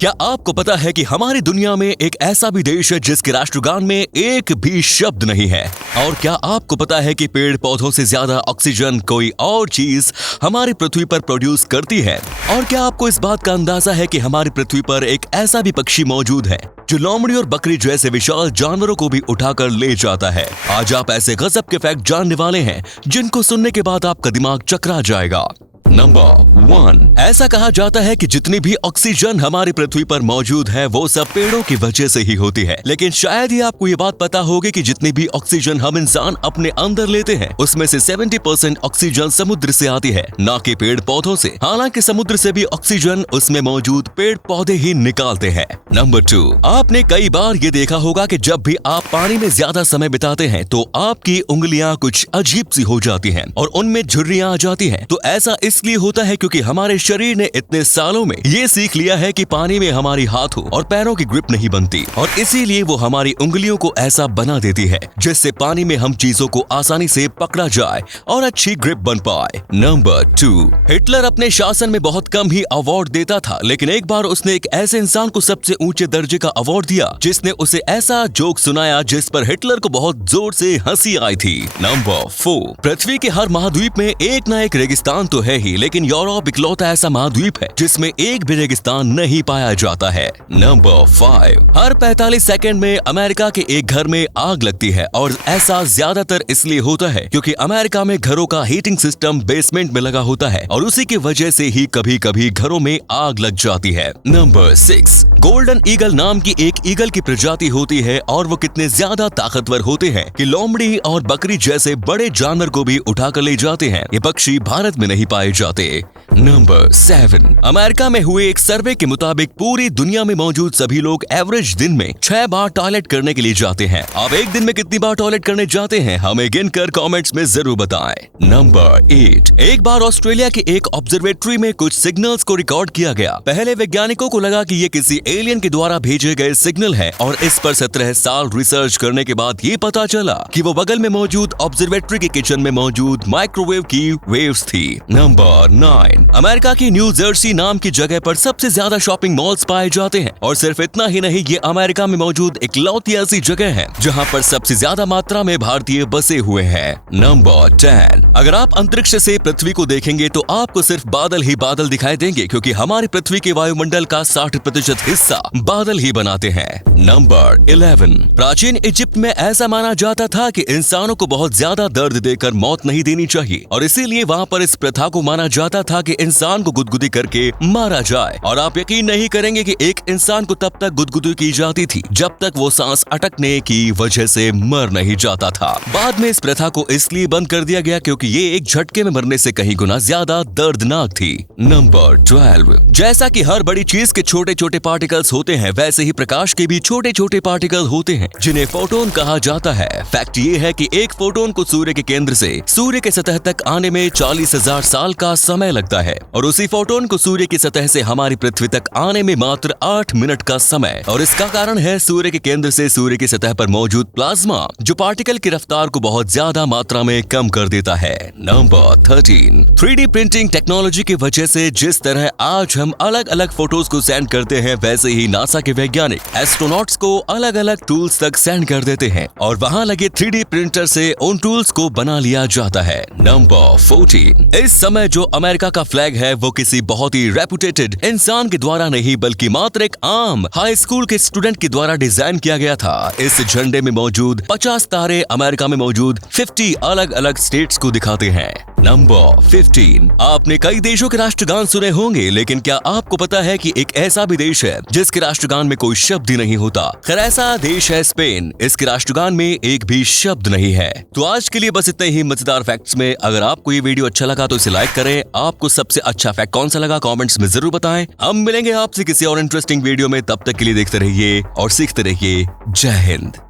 क्या आपको पता है कि हमारी दुनिया में एक ऐसा भी देश है जिसके राष्ट्रगान में एक भी शब्द नहीं है? और क्या आपको पता है कि पेड़ पौधों से ज्यादा ऑक्सीजन कोई और चीज हमारी पृथ्वी पर प्रोड्यूस करती है? और क्या आपको इस बात का अंदाजा है कि हमारी पृथ्वी पर एक ऐसा भी पक्षी मौजूद है जो लोमड़ी और बकरी जैसे विशाल जानवरों को भी उठाकर ले जाता है? आज आप ऐसे गजब के फैक्ट जानने वाले हैं जिनको सुनने के बाद आपका दिमाग चकरा जाएगा। नंबर 1, ऐसा कहा जाता है कि जितनी भी ऑक्सीजन हमारी पृथ्वी पर मौजूद है वो सब पेड़ों की वजह से ही होती है। लेकिन शायद ही आपको ये बात पता होगी कि जितनी भी ऑक्सीजन हम इंसान अपने अंदर लेते हैं उसमें से 70% ऑक्सीजन समुद्र से आती है, ना कि पेड़ पौधों से। हालांकि समुद्र से भी ऑक्सीजन उसमें मौजूद पेड़ पौधे ही निकालते हैं। नंबर 2, आपने कई बार ये देखा होगा कि जब भी आप पानी में ज्यादा समय बिताते हैं तो आपकी उंगलियां कुछ अजीब सी हो जाती हैं और उनमें झुर्रियां आ जाती हैं। तो ऐसा इसलिए होता है क्योंकि हमारे शरीर ने इतने सालों में ये सीख लिया है कि पानी में हमारी हाथों और पैरों की ग्रिप नहीं बनती और इसीलिए वो हमारी उंगलियों को ऐसा बना देती है जिससे पानी में हम चीजों को आसानी से पकड़ा जाए और अच्छी ग्रिप बन पाए। नंबर 2, हिटलर अपने शासन में बहुत कम ही अवार्ड देता था, लेकिन एक बार उसने एक ऐसे इंसान को सबसे ऊंचे दर्जे का अवार्ड दिया जिसने उसे ऐसा जोक सुनाया जिस पर हिटलर को बहुत जोर से हंसी आई थी। नंबर 4, पृथ्वी के हर महाद्वीप में एक न एक रेगिस्तान तो है ही, लेकिन यूरोप इकलौता ऐसा महाद्वीप है जिसमें एक भी रेगिस्तान नहीं पाया जाता है। नंबर 5, हर 45 सेकंड में अमेरिका के एक घर में आग लगती है और ऐसा ज्यादातर इसलिए होता है क्योंकि अमेरिका में घरों का हीटिंग सिस्टम बेसमेंट में लगा होता है और उसी की वजह से ही कभी कभी घरों में आग लग जाती है। नंबर 6, गोल्डन ईगल नाम की एक ईगल की प्रजाति होती है और वो कितने ज्यादा ताकतवर होते हैं कि लोमड़ी और बकरी जैसे बड़े जानवर को भी उठाकर ले जाते हैं। ये पक्षी भारत में नहीं पाए जाते। नंबर 7, अमेरिका में हुए एक सर्वे के मुताबिक पूरी दुनिया में मौजूद सभी लोग एवरेज दिन में 6 बार टॉयलेट करने के लिए जाते हैं। आप एक दिन में कितनी बार टॉयलेट करने जाते हैं हमें गिनकर कमेंट्स में जरूर बताएं। नंबर 8, एक बार ऑस्ट्रेलिया के एक ऑब्जर्वेटरी में कुछ सिग्नल्स को रिकॉर्ड किया गया। पहले वैज्ञानिकों को लगा कि ये किसी एलियन के द्वारा भेजे गए सिग्नल है और इस पर 17 साल रिसर्च करने के बाद ये पता चला कि वो बगल में मौजूद ऑब्जर्वेटरी के किचन में मौजूद माइक्रोवेव की वेव्स थी। नंबर 9, अमेरिका की न्यू जर्सी नाम की जगह पर सबसे ज्यादा शॉपिंग मॉल्स पाए जाते हैं और सिर्फ इतना ही नहीं, ये अमेरिका में मौजूद इकलौती ऐसी जगह है जहां पर सबसे ज्यादा मात्रा में भारतीय बसे हुए हैं। नंबर 10, अगर आप अंतरिक्ष से पृथ्वी को देखेंगे तो आपको सिर्फ बादल ही बादल दिखाई देंगे क्योंकि हमारी पृथ्वी के वायुमंडल का 60% हिस्सा बादल ही बनाते हैं। नंबर 11, प्राचीन इजिप्ट में ऐसा माना जाता था कि इंसानों को बहुत ज्यादा दर्द देकर मौत नहीं देनी चाहिए और इसीलिए वहाँ पर इस प्रथा को माना जाता था कि इंसान को गुदगुदी करके मारा जाए। और आप यकीन नहीं करेंगे कि एक इंसान को तब तक गुदगुदी की जाती थी जब तक वो सांस अटकने की वजह से मर नहीं जाता था। बाद में इस प्रथा को इसलिए बंद कर दिया गया क्योंकि ये एक झटके में मरने से कहीं गुना ज्यादा दर्दनाक थी। नंबर 12, जैसा कि हर बड़ी चीज के छोटे छोटे पार्टिकल्स होते हैं वैसे ही प्रकाश के भी छोटे छोटे पार्टिकल होते हैं जिन्हें फोटोन कहा जाता है। फैक्ट ये है कि एक फोटोन को सूर्य के केंद्र से सूर्य के सतह तक आने में 40,000 साल का समय लगता है और उसी फोटोन को सूर्य की सतह से हमारी पृथ्वी तक आने में मात्र 8 मिनट का समय। और इसका कारण है सूर्य के केंद्र से सूर्य की सतह पर मौजूद प्लाज्मा जो पार्टिकल की रफ्तार को बहुत ज्यादा मात्रा में कम कर देता है। नंबर 13, 3D प्रिंटिंग टेक्नोलॉजी की वजह से जिस तरह आज हम अलग अलग फोटोज को सेंड करते हैं वैसे ही नासा के वैज्ञानिक एस्ट्रोनॉट्स को अलग अलग टूल्स तक सेंड कर देते हैं और वहां लगे 3D प्रिंटर से उन टूल्स को बना लिया जाता है। नंबर 14, इस समय जो अमेरिका का फ्लैग है वो किसी बहुत ही रेपुटेटेड इंसान के द्वारा नहीं बल्कि मात्र एक आम हाई स्कूल के स्टूडेंट के द्वारा डिजाइन किया गया था। इस झंडे में मौजूद 50 तारे अमेरिका में मौजूद 50 अलग अलग स्टेट्स को दिखाते हैं। नंबर 15, आपने कई देशों के राष्ट्रगान सुने होंगे, लेकिन क्या आपको पता है कि एक ऐसा भी देश है जिसके राष्ट्रगान में कोई शब्द ही नहीं होता? खैर ऐसा देश है स्पेन। इसके राष्ट्रगान में एक भी शब्द नहीं है। तो आज के लिए बस इतने ही मजेदार फैक्ट्स में। अगर आपको ये वीडियो अच्छा लगा तो इसे लाइक करें। आपको सबसे अच्छा फैक्ट कौन सा लगा कमेंट्स में जरूर बताएं। हम मिलेंगे आपसे किसी और इंटरेस्टिंग वीडियो में, तब तक के लिए देखते रहिए और सीखते रहिए। जय हिंद।